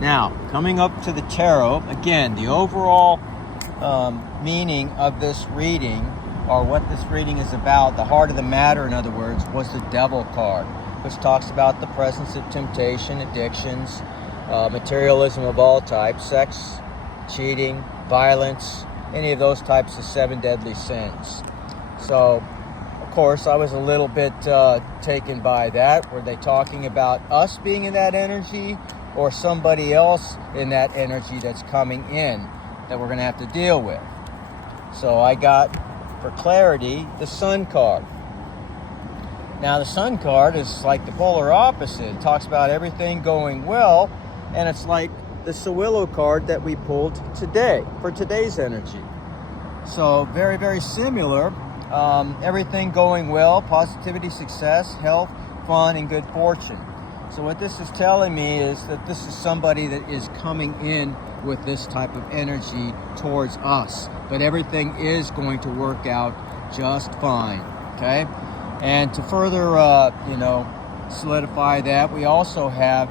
Now, coming up to the tarot, again, the overall meaning of this reading, or what this reading is about, the heart of the matter, in other words, was the Devil card, which talks about the presence of temptation, addictions, materialism of all types, sex, cheating, violence, any of those types of 7 deadly sins. So, of course, I was a little bit taken by that. Were they talking about us being in that energy, or somebody else in that energy that's coming in that we're going to have to deal with? So I got, for clarity, the Sun card. Now the Sun card is like the polar opposite. It talks about everything going well, and it's like the Sawillo card that we pulled today for today's energy. So very, very similar. Everything going well, positivity, success, health, fun, and good fortune. So what this is telling me is that this is somebody that is coming in with this type of energy towards us. But everything is going to work out just fine, okay? And to further, solidify that, we also have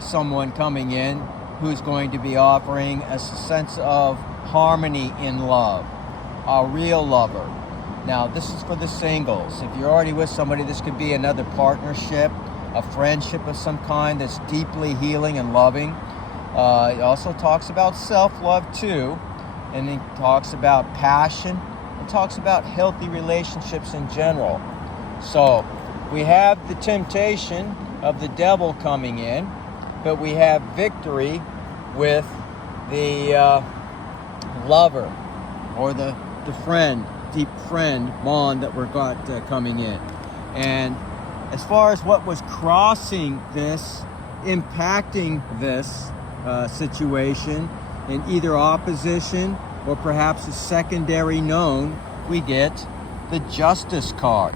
someone coming in who's going to be offering a sense of harmony in love, a real lover. Now, this is for the singles. If you're already with somebody, this could be another partnership, a friendship of some kind that's deeply healing and loving. It also talks about self-love too, and it talks about passion. It talks about healthy relationships in general. So we have the temptation of the devil coming in, but we have victory with the lover, or the friend, deep friend bond that we're got coming in. And as far as what was crossing this, impacting this situation in either opposition or perhaps a secondary known, we get the Justice card.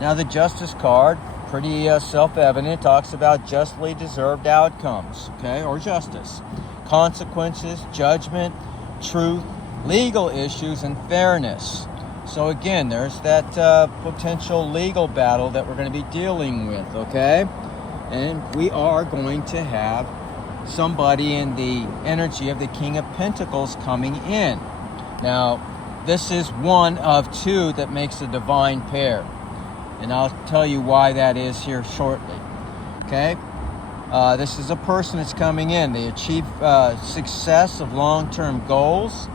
Now the Justice card, pretty self-evident, talks about justly deserved outcomes, okay, or justice, consequences, judgment, truth, legal issues, and fairness. So again, there's that potential legal battle that we're going to be dealing with, okay? And we are going to have somebody in the energy of the King of Pentacles coming in. Now, this is one of 2 that makes a divine pair. And I'll tell you why that is here shortly, okay? This is a person that's coming in. They achieve success of long-term goals.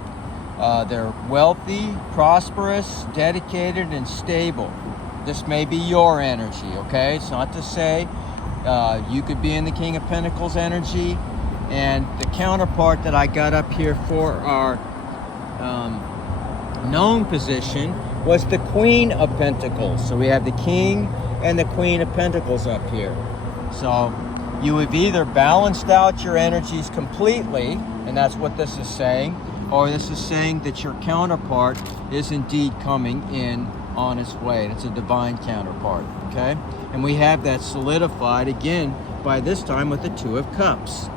They're wealthy, prosperous, dedicated, and stable. This may be your energy, okay? It's not to say you could be in the King of Pentacles energy. And the counterpart that I got up here for our known position was the Queen of Pentacles. So we have the King and the Queen of Pentacles up here. So you have either balanced out your energies completely, and that's what this is saying, or this is saying that your counterpart is indeed coming in on its way. It's a divine counterpart, okay? And we have that solidified again by this time with the 2 of Cups.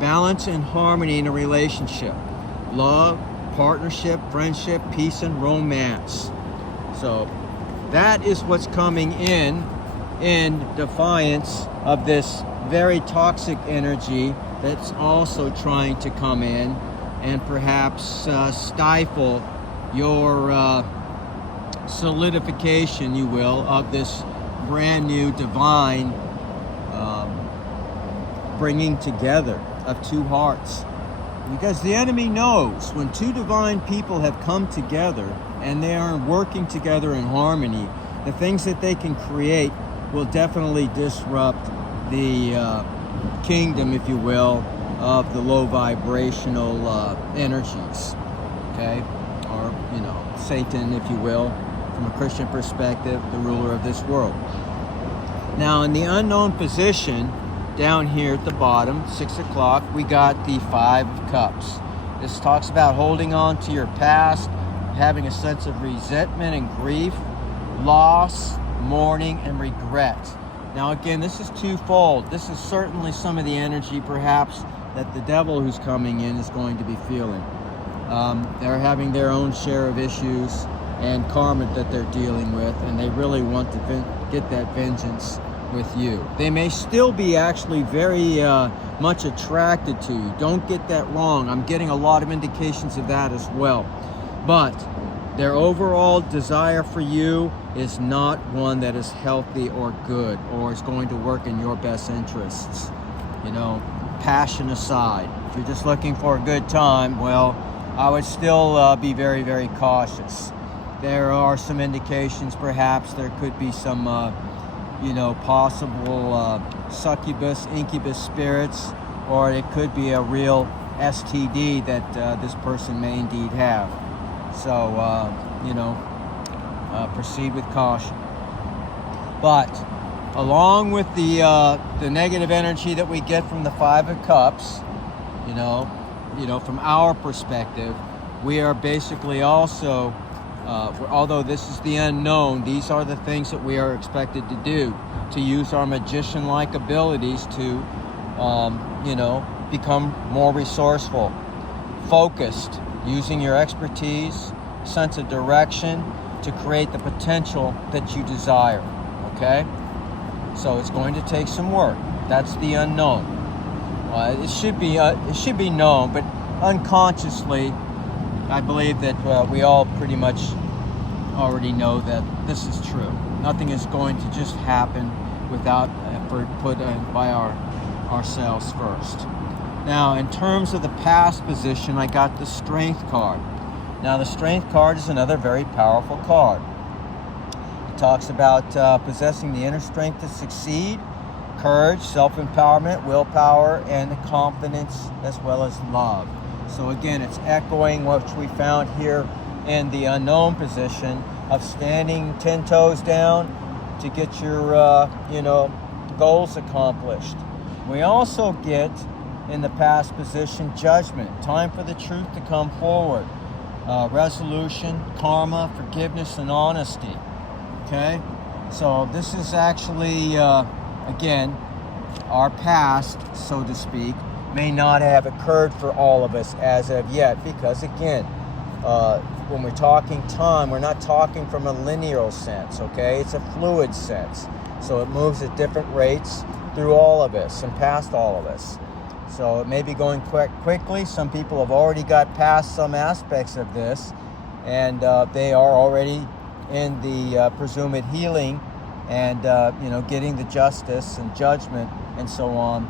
Balance and harmony in a relationship. Love, partnership, friendship, peace, and romance. So that is what's coming in defiance of this very toxic energy that's also trying to come in and perhaps stifle your solidification, you will, of this brand new divine bringing together of 2 hearts. Because the enemy knows when 2 divine people have come together and they are working together in harmony, the things that they can create will definitely disrupt the kingdom, if you will, of the low vibrational energies, okay? Or, Satan, if you will, from a Christian perspective, the ruler of this world. Now, in the unknown position, down here at the bottom, 6 o'clock, we got the 5 of Cups. This talks about holding on to your past, having a sense of resentment and grief, loss, mourning, and regret. Now again, this is twofold. This is certainly some of the energy perhaps that the devil who's coming in is going to be feeling. They're having their own share of issues and karma that they're dealing with, and they really want to get that vengeance with you. They may still be actually very much attracted to you. Don't get that wrong. I'm getting a lot of indications of that as well. But their overall desire for you is not one that is healthy or good or is going to work in your best interests. You know, passion aside, if you're just looking for a good time, well, I would still be very, very cautious. There are some indications perhaps there could be some, you know, possible succubus, incubus spirits, or it could be a real STD that this person may indeed have. So, you know, proceed with caution. But along with the negative energy that we get from the Five of Cups, you know, from our perspective, we are basically also, although this is the unknown, these are the things that we are expected to do, to use our magician-like abilities to, you know, become more resourceful, focused, using your expertise, sense of direction to create the potential that you desire, okay? So it's going to take some work. That's the unknown. It should be known, but unconsciously, I believe that we all pretty much already know that this is true. Nothing is going to just happen without effort put in by ourselves first. Now, in terms of the past position, I got the Strength card. Now, the Strength card is another very powerful card. It talks about possessing the inner strength to succeed, courage, self-empowerment, willpower, and confidence, as well as love. So again, it's echoing what we found here in the unknown position of standing 10 toes down to get your, you know, goals accomplished. We also get in the past position judgment, time for the truth to come forward, resolution, karma, forgiveness, and honesty. Okay, so this is actually, again, our past, so to speak, may not have occurred for all of us as of yet, because again, when we're talking time, we're not talking from a linear sense, okay? It's a fluid sense. So it moves at different rates through all of us and past all of us. So it may be going quickly. Some people have already got past some aspects of this, and they are already in the presumed healing and, you know, getting the justice and judgment and so on.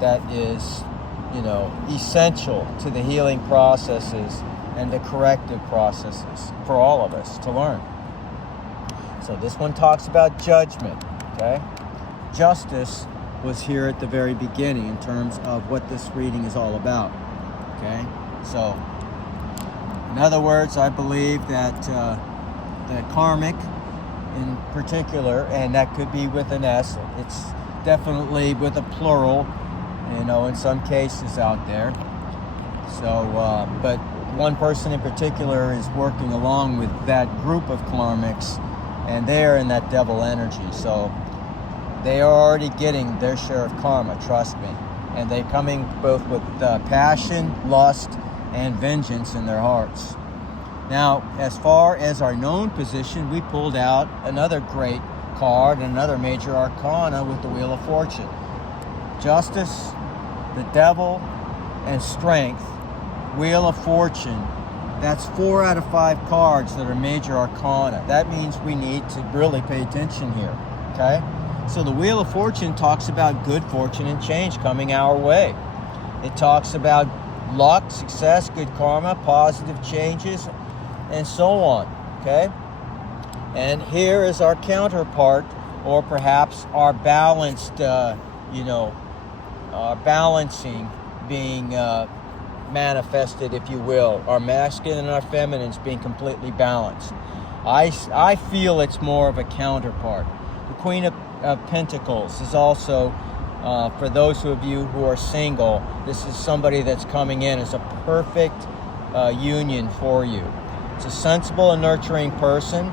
That is, you know, essential to the healing processes and the corrective processes for all of us to learn. So this one talks about judgment, okay? Justice was here at the very beginning in terms of what this reading is all about, okay? So, in other words, I believe that the karmic in particular, and that could be with an S, it's definitely with a plural, you know, in some cases out there. So, but one person in particular is working along with that group of karmics, and they're in that devil energy. So they are already getting their share of karma, trust me. And they're coming both with passion, lust, and vengeance in their hearts. Now, as far as our known position, we pulled out another great card, another major arcana with the Wheel of Fortune. Justice, the devil, and strength. Wheel of Fortune. That's 4 out of 5 cards that are major arcana. That means we need to really pay attention here, okay? So the Wheel of Fortune talks about good fortune and change coming our way. It talks about luck, success, good karma, positive changes, and so on, okay? And here is our counterpart, or perhaps our balanced, you know, our balancing being manifested, if you will. Our masculine and our feminines being completely balanced. I feel it's more of a counterpart. The Queen of Pentacles is also, for those of you who are single, this is somebody that's coming in as a perfect union for you. It's a sensible and nurturing person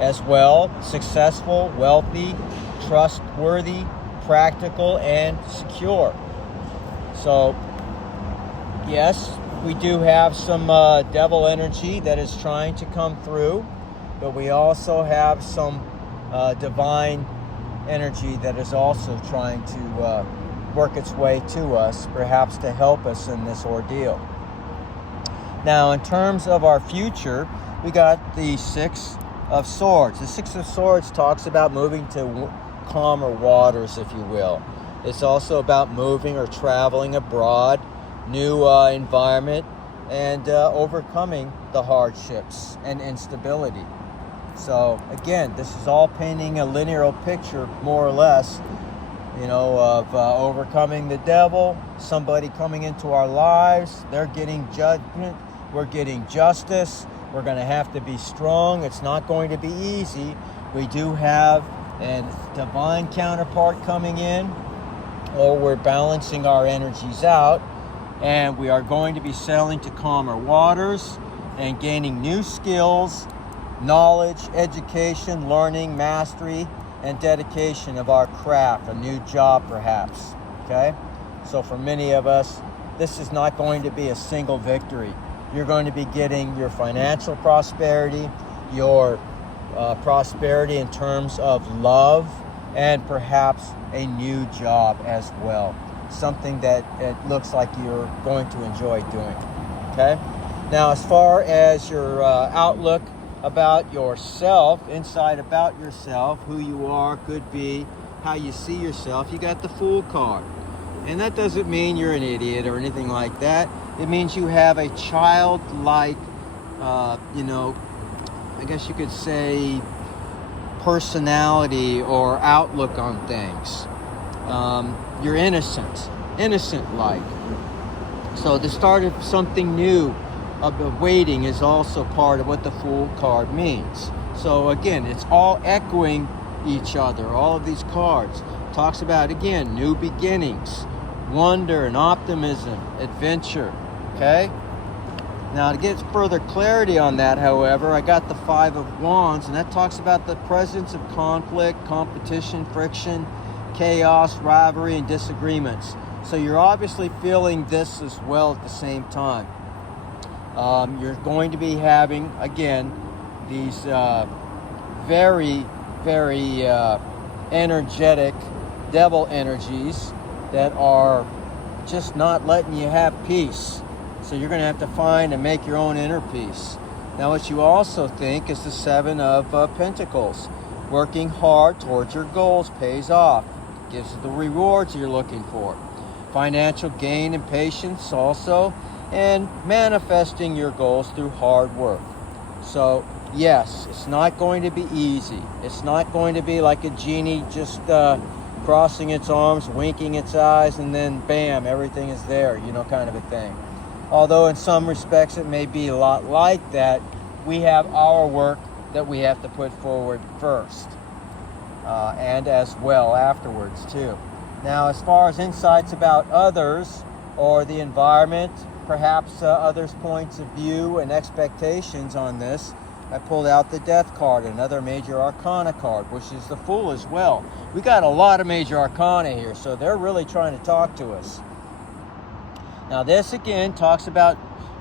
as well, successful, wealthy, trustworthy, practical, and secure. So, yes, we do have some devil energy that is trying to come through, but we also have some divine energy that is also trying to work its way to us, perhaps to help us in this ordeal. Now, in terms of our future, we got the Six of Swords. The Six of Swords talks about moving to calmer waters, if you will. It's also about moving or traveling abroad, new environment, and overcoming the hardships and instability. So again, this is all painting a linear picture, more or less, of overcoming the devil, somebody coming into our lives, they're getting judgment, we're getting justice, we're going to have to be strong, it's not going to be easy. We do have a divine counterpart coming in, or we're balancing our energies out, and we are going to be sailing to calmer waters and gaining new skills, knowledge, education, learning, mastery, and dedication of our craft, a new job perhaps, okay? So for many of us, this is not going to be a single victory. You're going to be getting your financial prosperity, your prosperity in terms of love, and perhaps a new job as well. Something that it looks like you're going to enjoy doing, okay? Now, as far as your outlook about yourself, inside about yourself, who you are, could be, how you see yourself, you got the Fool card. And that doesn't mean you're an idiot or anything like that. It means you have a childlike, I guess you could say, personality or outlook on things. You're innocent-like. So the start of something new, of waiting, is also part of what the Fool card means. So again, it's all echoing each other. All of these cards talks about, again, new beginnings, wonder and optimism, adventure, okay? Now, to get further clarity on that, however, I got the Five of Wands, and that talks about the presence of conflict, competition, friction, chaos, rivalry, and disagreements. So you're obviously feeling this as well at the same time. You're going to be having, again, these very, very energetic devil energies that are just not letting you have peace. So you're going to have to find and make your own inner peace. Now, what you also think is the Seven of Pentacles. Working hard towards your goals pays off. Gives you the rewards you're looking for. Financial gain and patience also. And manifesting your goals through hard work. So, yes, it's not going to be easy. It's not going to be like a genie just crossing its arms, winking its eyes, and then bam, everything is there, kind of a thing. Although in some respects it may be a lot like that, we have our work that we have to put forward first, and as well afterwards too. Now, as far as insights about others or the environment, perhaps others' points of view and expectations on this, I pulled out the Death card, another major arcana card, which is the Fool as well. We got a lot of major arcana here, so they're really trying to talk to us. Now, this again talks about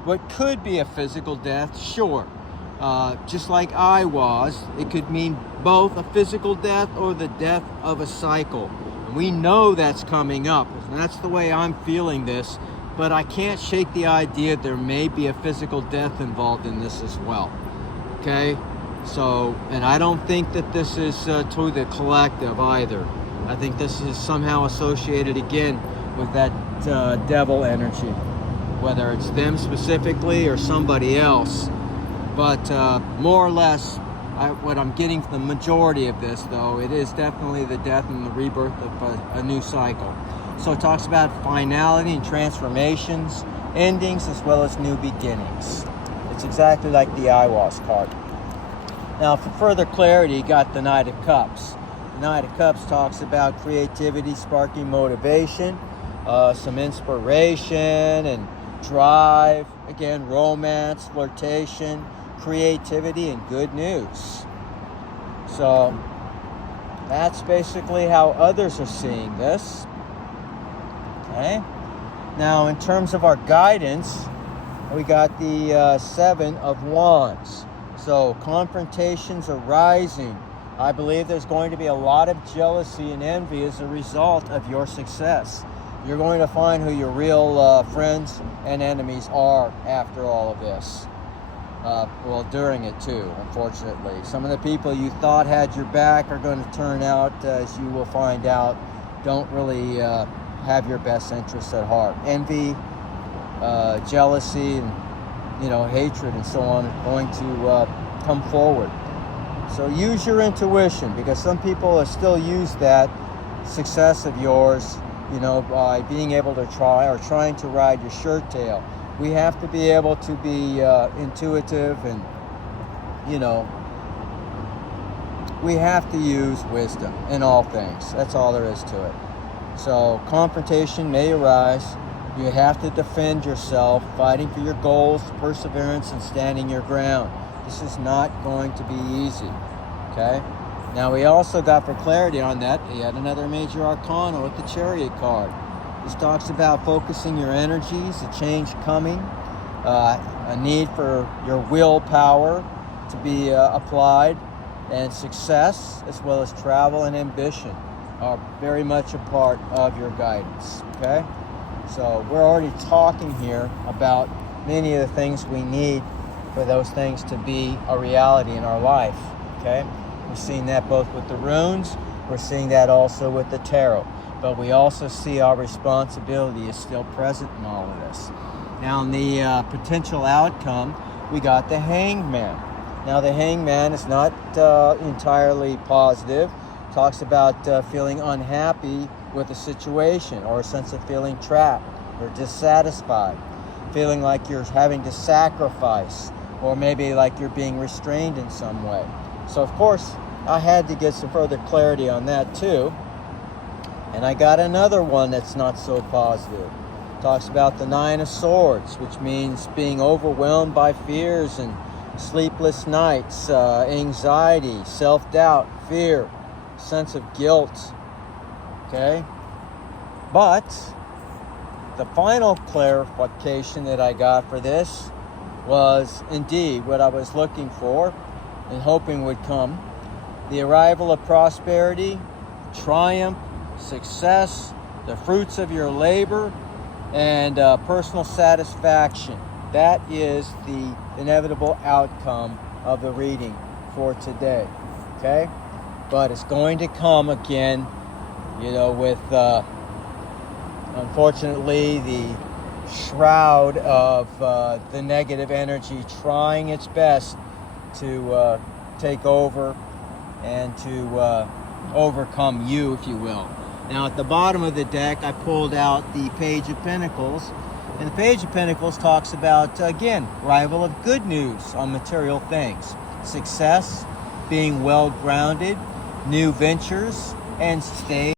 what could be a physical death, sure. Just like I was, it could mean both a physical death or the death of a cycle. And we know that's coming up, and that's the way I'm feeling this. But I can't shake the idea there may be a physical death involved in this as well. Okay? So, and I don't think that this is to the collective either. I think this is somehow associated again with that devil energy. Whether it's them specifically or somebody else. But more or less, what I'm getting from the majority of this, though, it is definitely the death and the rebirth of a new cycle. So it talks about finality and transformations, endings, as well as new beginnings. It's exactly like the Aiwa's card. Now, for further clarity, you got the Knight of Cups. The Knight of Cups talks about creativity, sparking motivation, some inspiration and drive, again, romance, flirtation, creativity, and good news. So that's basically how others are seeing this. Okay. Now, in terms of our guidance, we got the Seven of Wands. So confrontations arising, I believe there's going to be a lot of jealousy and envy as a result of your success. You're going to find who your real friends and enemies are after all of this. Well, during it too, unfortunately. Some of the people you thought had your back are going to turn out, as you will find out, don't really have your best interests at heart. Envy, jealousy, and hatred and so on are going to come forward. So use your intuition, because some people still use that success of yours, by being able to trying to ride your shirt tail. We have to be able to be intuitive, and we have to use wisdom in all things. That's all there is to it. So confrontation may arise. You have to defend yourself, fighting for your goals, perseverance, and standing your ground. This is not going to be easy, okay? Now, we also got, for clarity on that, yet another major arcana with the Chariot card. This talks about focusing your energies, a change coming, a need for your willpower to be applied, and success, as well as travel and ambition, are very much a part of your guidance, okay? So we're already talking here about many of the things we need for those things to be a reality in our life, okay? We're seeing that both with the runes, we're seeing that also with the tarot, but we also see our responsibility is still present in all of this. Now, in the potential outcome, we got the Hangman. Now, the Hangman is not entirely positive. It talks about feeling unhappy with a situation, or a sense of feeling trapped or dissatisfied, feeling like you're having to sacrifice, or maybe like you're being restrained in some way. So, of course, I had to get some further clarity on that too. And I got another one that's not so positive. It talks about the Nine of Swords, which means being overwhelmed by fears and sleepless nights, anxiety, self-doubt, fear, sense of guilt. Okay? But the final clarification that I got for this was indeed what I was looking for and hoping would come. The arrival of prosperity, triumph, success, the fruits of your labor, and personal satisfaction. That is the inevitable outcome of the reading for today. Okay? But it's going to come again, with unfortunately the shroud of the negative energy trying its best to take over and to overcome you, if you will. Now, at the bottom of the deck, I pulled out the Page of Pentacles, and the Page of Pentacles talks about, again, arrival of good news on material things, success, being well-grounded, new ventures, and stay